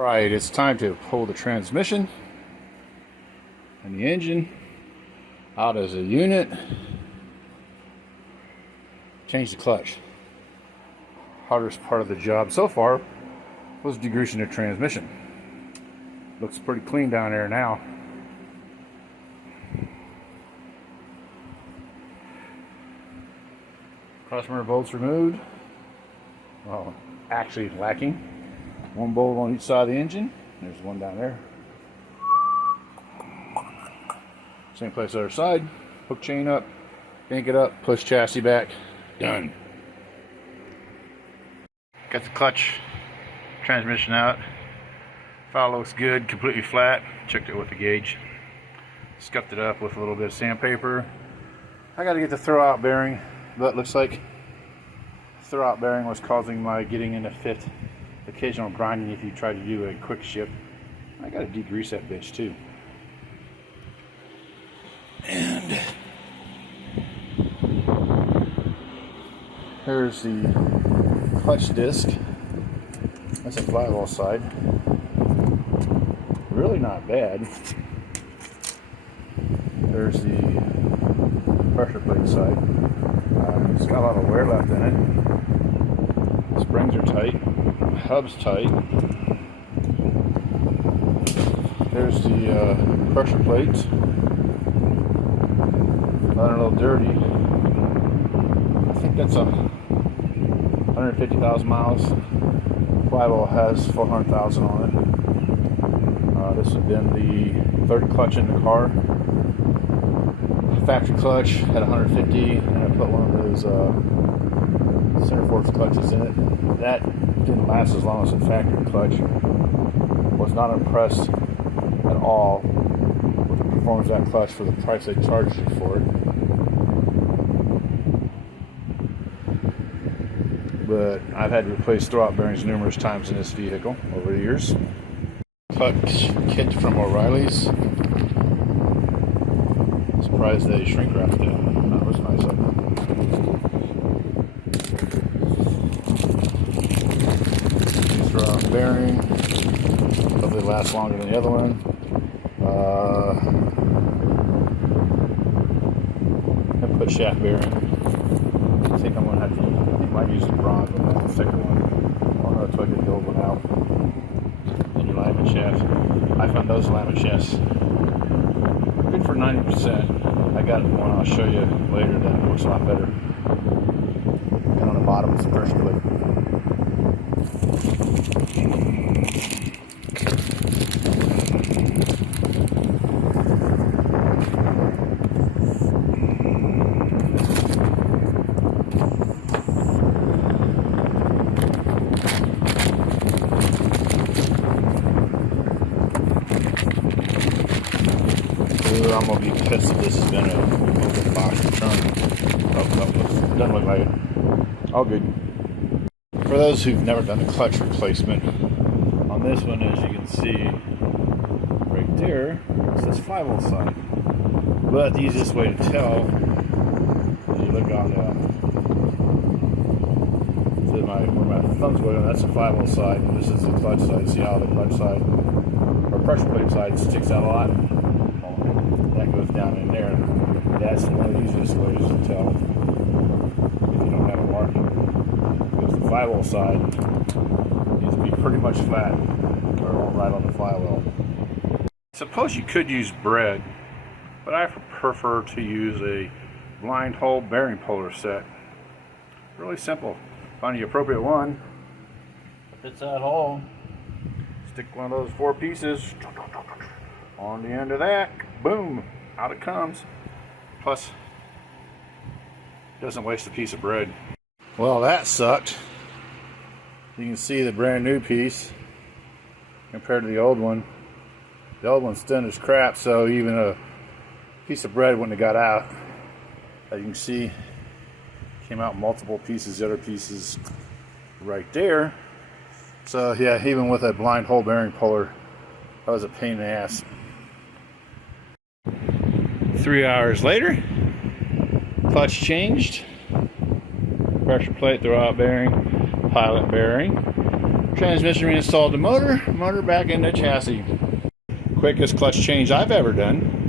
Right, it's time to pull the transmission and the engine out as a unit. Change the clutch. Hardest part of the job so far was degreasing the transmission. Looks pretty clean down there now. Crossmember bolts removed. Well, actually lacking. One bolt on each side of the engine. There's one down there. Same place other side. Hook chain up, yank it up, push chassis back. Done. Got the clutch transmission out. File looks good, completely flat. Checked it with the gauge. Scuffed it up with a little bit of sandpaper. I got to get the throwout bearing, but it looks like the throwout bearing was causing my getting in a fit. Occasional grinding if you try to do a quick ship. I gotta degrease that bitch too. And here's the clutch disc. That's a flywheel side. Really not bad. There's the pressure plate side. It's got a lot of wear left in it. Springs are tight. Hub's tight. There's the pressure plates. They're a little dirty. I think that's 150,000 miles. Flywheel has 400,000 on it. This has been the third clutch in the car. Factory clutch had 150, and I put one of those center forks clutches in it. That didn't last as long as the factory clutch. Was not impressed at all with the performance of that clutch for the price they charged you for it. But I've had to replace throwout bearings numerous times in this vehicle over the years. Clutch kit from O'Reilly's. Surprised they shrink wrapped it. That was nice of them. Bearing, hopefully lasts longer than the other one. I put shaft bearing. I think I'm gonna have to. I might use the bronze, but not the thicker one. I'll have to get the old one out. Then your alignment shaft. I found those alignment shafts good for 90%. I got one I'll show you later that works a lot better. And on the bottom is the pressure plate. I'm gonna be pissed if this has been a box return. Oh, doesn't look like it. All good. For those who've never done a clutch replacement, on this one, as you can see right there, it says flywheel side. But the easiest way to tell, if you look on where my thumb's going, that's the flywheel side, and this is the clutch side. See how the clutch side, or pressure plate side, sticks out a lot? That goes down in there. That's one of the easiest ways to tell if you don't have a marking. Because the flywheel side needs to be pretty much flat or right on the flywheel. Suppose you could use bread, but I prefer to use a blind hole bearing puller set. Really simple. Find the appropriate one. Fits that hole. Stick one of those 4 pieces on the end of that. Boom, out it comes. Plus, doesn't waste a piece of bread. Well, that sucked. You can see the brand new piece compared to the old one. The old one's thin as crap, so even a piece of bread wouldn't have got out. As you can see, came out multiple pieces. The other pieces right there. So yeah, even with a blind hole bearing puller, that was a pain in the ass. 3 hours later, clutch changed, pressure plate, throwout bearing, pilot bearing, Transmission reinstalled the motor back in the chassis. Quickest clutch change I've ever done.